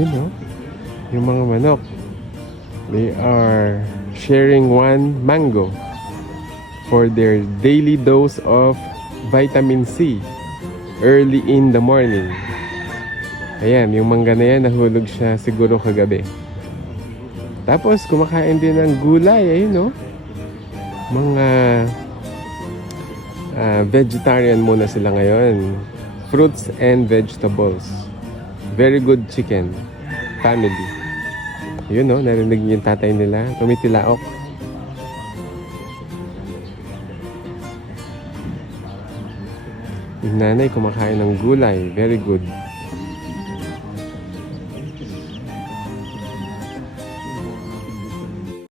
You know, yung mga manok, they are sharing one mango for their daily dose of vitamin C early in the morning. Ayan, yung mangga na yan, nahulog siya siguro kagabi. Tapos, kumakain din ng gulay, ayun no? Mga vegetarian muna sila ngayon. Fruits and vegetables. Very good chicken family. Yun no, narinig yung tatay nila. Tumitilaok. Yung nanay kumakain ng gulay. Very good.